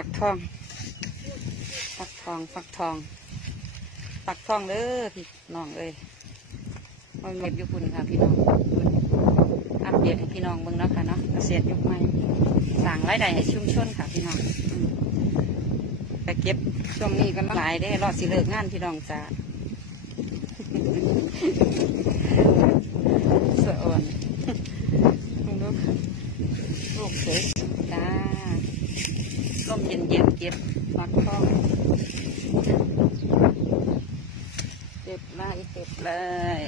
ฟักทองฟักทองฟักทองฟักทองเด้อพี่น้องเอ้ยมันเก็บอยุคุณค่ะพี่น้องอัปเดตให้พี่น้องเบิ่งเนาะค่ะเนาะเกษตรยุคใหม่สร้างรายได้ให้ชุมชนค่ะพี่น้องอืมแต่เก็บช่วงนี้ก็หลายได้รอดสิเลิกงานพี่น้องจ้าสะอ่อนลูกลูกสวย ลมเย็นเย็นๆเก็บฟักทองเก็บมาอีกเก็บเลย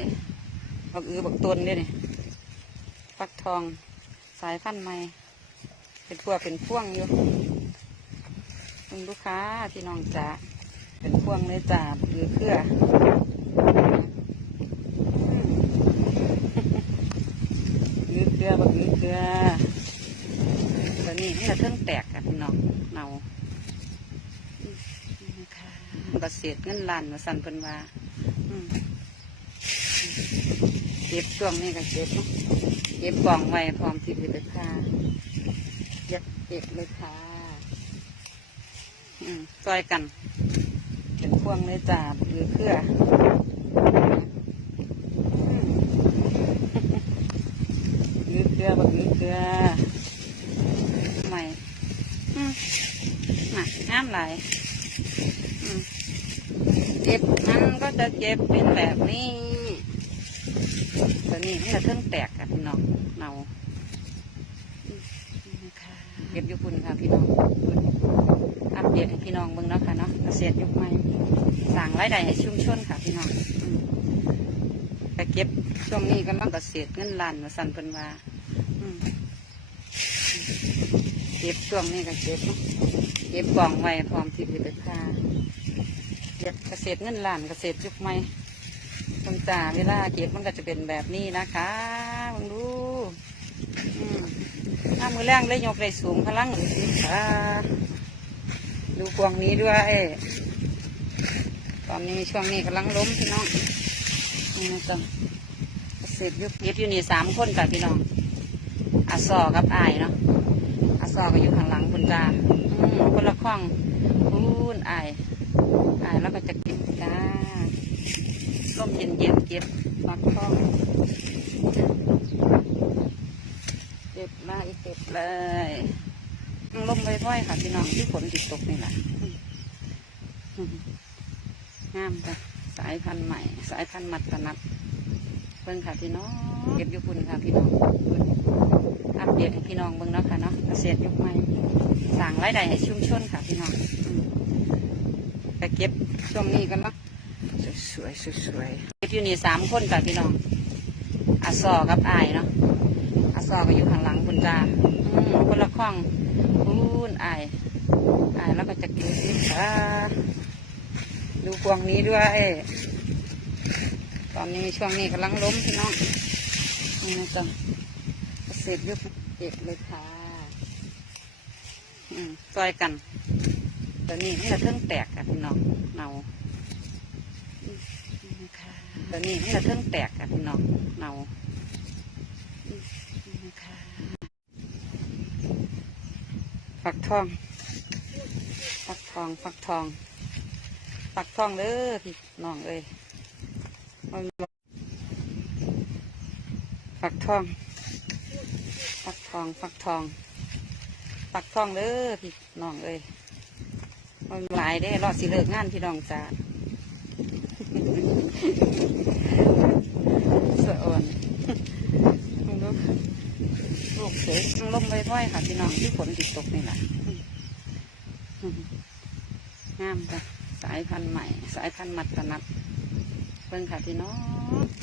บักอือบักต้นด้วยนี่ฟักทองสายพันธุ์ใหม่ เป็นพวกเป็นพ่วงอยู่คุณลูกค้าที่น้องจ๋าเป็นพ่วงเลยจ้าบักอือเครืออืมอือเครือบักอือเครือ นี้มันจะเทิงแตกค่ะพี่น้องเนาอืมค่ะเกษตรเงินล้านมาสั่นเพิ่นว่าเก็บช่วงนี้ก็เก็บเนาะเก็บกล่องไว้พร้อมที่จะไปค่าเก็บเก็บเลยค่ะอืมซอยกันเป็นพวงเลยจ้าหรือเครืออืมหรือเครือบักหรือเครือใหม่อืมน่ะงาม หลายเจ็บมันก็จะเจ็บเป็นแบบนี้ตัวนี้มันจะเทิงแตกค่ะพี่น้องเนาเก็บยุคุณค่ะพี่น้องอัปเดตให้พี่น้องเบิ่งเนาะค่ะเนาะเกษตรยุคใหม่สร้างรายได้ให้ชุ่มชนค่ะพี่น้องแต่เก็บช่วงนี้ก็ลังเกษตรเงินล้านมาสั่นเพิ่นว่าเก็บช่วงนี้ก็เก็บเนาะ ก็บกล่องไว้พร้อมที่จะไปค่าเก็บเกษตรเงินล้านเกษตรยุคใหม่คุณตาเวลาเก็บมันก็จะเป็นแบบนี้นะคะมึงดูถ้ามือแรงได้ยกได้สูงพลังดูสิค่ะดูพวงนี้ด้วย ตอนนี้ช่วงนี้กำลังล้มพี่น้องนี่นะจ๊ะเกษตรยุคเก็บอยู่นี่สามคนกับพี่น้องอาซอกับอายเนาะ อาซอก็อยู่ข้างหลังคุณตาอคนละข้องพูนอายอ่าแล้วก็จะเก็บจ้าร่มเย็นเย็นเก็บฟักทองเก็บมาอีกเก็บเลยร่มไว้ๆค่ะพี่น้องที่ฝนติดตกนี่แหละงามจ้ะสายพันธุ์ใหม่ สายพันธุ์มัดตนัด บิ่งค่ะพี่น้องเก็บอยุคุณค่ะพี่น้องเบิ่งอัปเดตให้พี่น้องเบิ่งเนาะค่ะเนาะเกษตรยุคใหม่สร้างรายได้ให้ชุมชนค่ะพี่น้องอืมแต่เก็บช่วงนี้กันเนาะสวยๆสวยๆเก็บอยู่นี่สามคนกับพี่น้องอาซอกับอายเนาะอาซอก็อยู่ข้างหลังคุณตาอืมคนละข้องพูนอายอายแล้วก็จะเก็บสิค่ะดูพวงนี้ด้วย ตอนนี้ช่วงนี้กำลังล้มพี่น้องนี่นะจ๊ะเกษตรยุคเก็บเลยค่ะอืมซอยกันตัวนี้มันจะเทิงแตกค่ะพี่น้องเนาอืมค่ะตัวนี้มันจะเทิงแตกค่ะพี่น้องเนาอืมค่ะฟักทองฟักทองฟักทองฟักทองเด้อพี่น้องเอ้ย มักทองฟักทองฟักทองฟักทองเด้อพี่น้องเอ้ยมันหลายได้รอดสิเลิกงานพี่น้องจ้าสะอ่อนลูกลูกสวยลมไปว้ๆค่ะพี่น้องที่ฝนติดตกนี่แหละงามจ้ะสายพันธุ์ใหม่ สายพันธุ์มัดตนัด เบิ่งค่ะพี่น้อง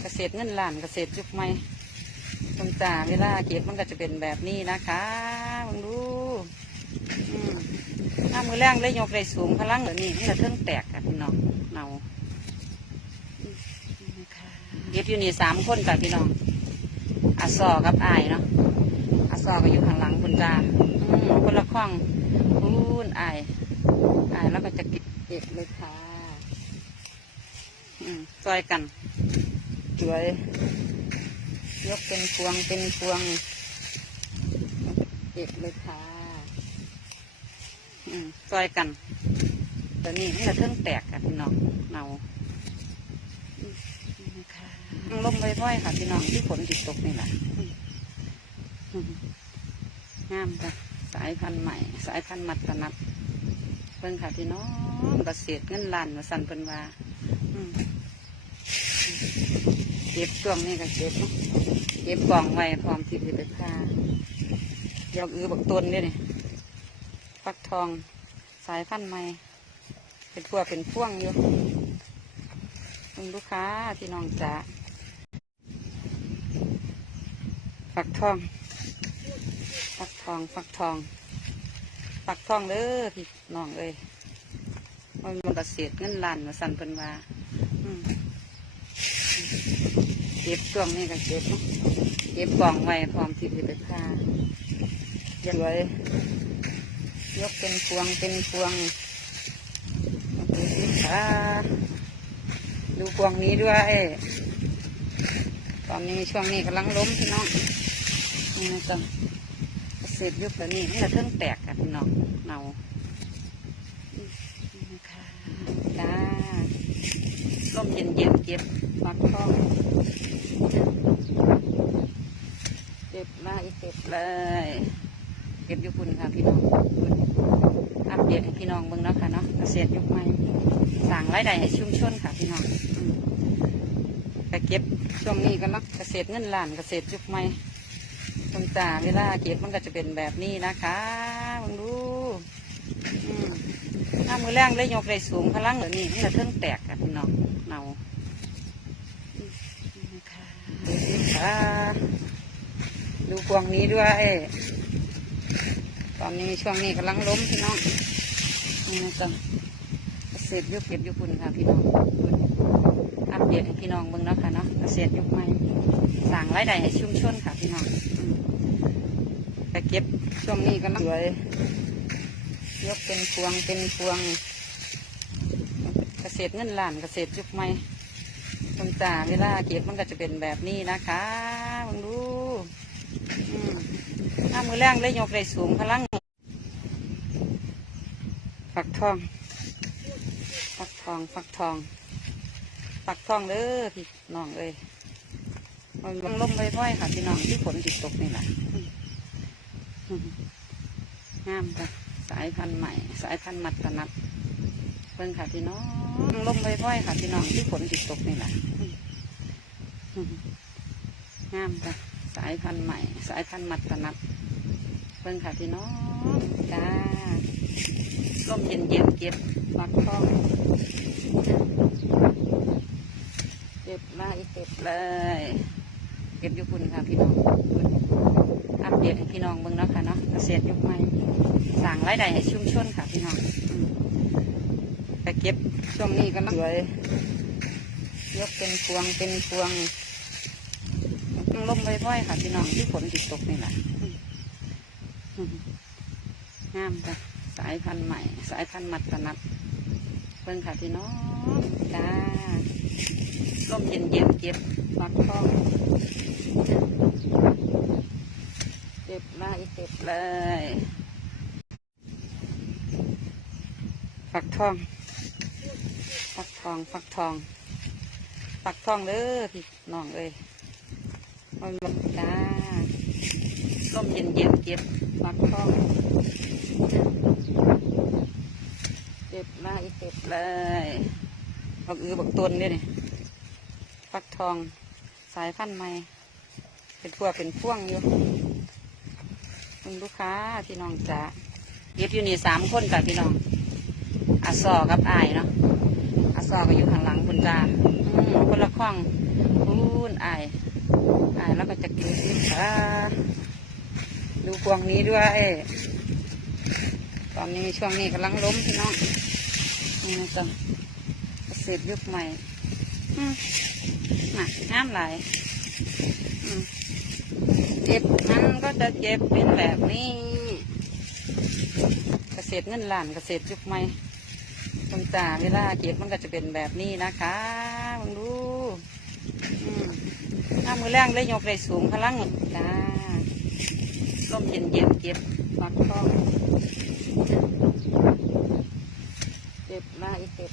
เกษตรเงินล้านเกษตรยุคใหม่คุณตาเวลาเก็บมันก็จะเป็นแบบนี้นะคะมึงดูถ้ามือแรงได้ยกได้สูงพลังแบบนี้มันจะเทิงแตกค่ะพี่น้องเนาเก็บอยู่นี่สามคนกับพี่น้องอาซอกับอายเนาะอาซอก็อยู่ข้างหลังคุณตาคนละข้องพูนอายอายแล้วก็จะเก็บเลยค่ะ ซอยกัน สวย ยกเป็นพวงเป็นพวงเก็บเลยค่ะอืมซอยกันตัวนี้มันจะเทิงแตกค่ะพี่น้องเนาอืมนี่ค่ะลมบ่อยๆค่ะพี่น้องที่ฝนติดตกนี่แหละอืมอืมงามจ้ะสายพันธุ์ใหม่ สายพันธุ์มัตตนัดเพิ่งค่ะพี่น้องเกษตรเงินล้านมาสั่นเป็นว่าอืม เก็บช่วงนี้ก็เก็บเนาะเก็บกล่องไว้พร้อมที่จะไปพาอยากอือบักต้นด้วยนี่ฟักทองสายพันธุ์ใหม่ เป็นทั่วเป็นพ่วงอยู่คุณลูกค้าที่น้องจ๋าฟักทอง ฟักทอง ฟักทอง ฟักทองเด้อพี่น้องเอ้ย มันมันเกษตรเงินล้านมาสั่นเป็นว่าเก็บช่วงนี้ก็เก็บเนาะเก็บกล่องไว้พร้อมที่จะไปพาสวยยกเป็นพวงเป็นพวงดูสิคะดูพวงนี้ด้วย ตอนนี้ช่วงนี้กำลังล้มพี่น้องนี่นะจ๊ะเกษตรยุคแบบนี้มันจะเทิงแตกค่ะพี่น้องเนาอืมนี่นะคะจ้า ลมเย็นเย็นๆเก็บฟักทองเก็บมาอีกเก็บเลย เก็บยุคุณค่ะพี่น้องอัปเดตให้พี่น้องเบิ่งเนาะค่ะเนาะเกษตรยุคใหม่สั่งรายได้ให้ชุ่มชนค่ะพี่น้องแต่เก็บช่วงนี้ก็นักเกษตรเงินล้านเกษตรยุคใหม่คุณตาเวลาเก็บมันก็จะเป็นแบบนี้นะคะลองดูถ้ามือแรงได้ยกได้สูงพลังแบบนี้มันจะเทิงแตกค่ะพี่น้องเนาอืมนี่ค่ะ ดูสิค่ะดูพวงนี้ด้วย ตอนนี้ช่วงนี้กำลังล้มพี่น้อง นี่นะจ๊ะเกษตรยุคเก็บยุคคุณค่ะพี่น้องอัปเดตให้พี่น้องเบิ่งเนาะค่ะเนาะเกษตรยุคใหม่สั่งรายได้ให้ชุมชนค่ะพี่น้องอืมแต่เก็บช่วงนี้กำลังสวย ยกเป็นพวงเป็นพวง เกษตรเงินล้านเกษตรยุคใหม่ คุณตาเวลาเก็บมันก็จะเป็นแบบนี้นะคะลองดูถ้ามือแรงได้ยกได้สูงพลังฟักทองฟักทองฟักทองฟักทองเด้อพี่น้องเอ้ยมันลงลมบ่อยค่ะพี่น้องที่ฝนติดตกนี่แหละงามจ้ะสายพันธุ์ใหม่ สายพันธุ์มัตตนัด เบิ่งค่ะพี่น้องลมบ่อยๆค่ะพี่น้องที่ฝนติดตกนี่แหละงามจ้ะสายพันธุ์ใหม่ สายพันธุ์มัตตนัดเบิ่งค่ะพี่น้องจ้าลมเย็นเย็นๆเก็บฟักทองเก็บมาอีกเก็บเลย เก็บยุคุณค่ะพี่น้องอัปเดตให้พี่น้องเบิ่งนะค่ะเนาะเกษตรยุคใหม่สั่งรายได้ให้ชุ่มชนค่ะพี่น้อง อืมแต่เก็บช่วงนี้ก็สวย ยกเป็นพวงเป็นพวงลมบ่อยๆค่ะพี่น้องที่ฝนติดตกนี่แหละอืมงามจ้ะสายพันธุ์ใหม่ สายพันธุ์มัตตนัดเบิ่งค่ะพี่น้องจ้าลมเย็นเย็นๆเก็บฟักทองเก็บมาอีกเก็บเลยฟักทองฟักท องฟักทองฟักทองเด้อพี่น้องเอ้ยมันลมจ้าลมเย็นเย็นเก็บฟักทองเก็บมาอีกเก็บเลยบักอือบักต้นด้วยนี่ฟักทองสายพันธุ์ใหม่เป็นทั่วเป็นพ่วงอยู่คุณลูกค้าที่น้องจ๋าเก็บอยู่นี่สามคนจ้ะพี่น้องอาซอกับอายเนาะ ซอก็อยู่ข้างหลังคุณจ้าอืมคนละข้องคุณอายอายแล้วก็จะกินสิค่ะดูพวงนี้ด้วย ตอนนี้ช่วงนี้กำลังล้มพี่น้องนี่นะจ๊ะเกษตรยุคใหม่อืมน่ะงามหลายอืมเก็บมันก็จะเก็บเป็นแบบนี้ เกษตรเงินล้านเกษตรยุคใหม่ ตรงณตาเวลาเก็บมันก็จะเป็นแบบนี้นะคะมองดูถ้ามือแรงเลยยกได้สูงพลังจ้าร่มเย็นเย็นเก็บปักทองเก็บมาอีกเก็บ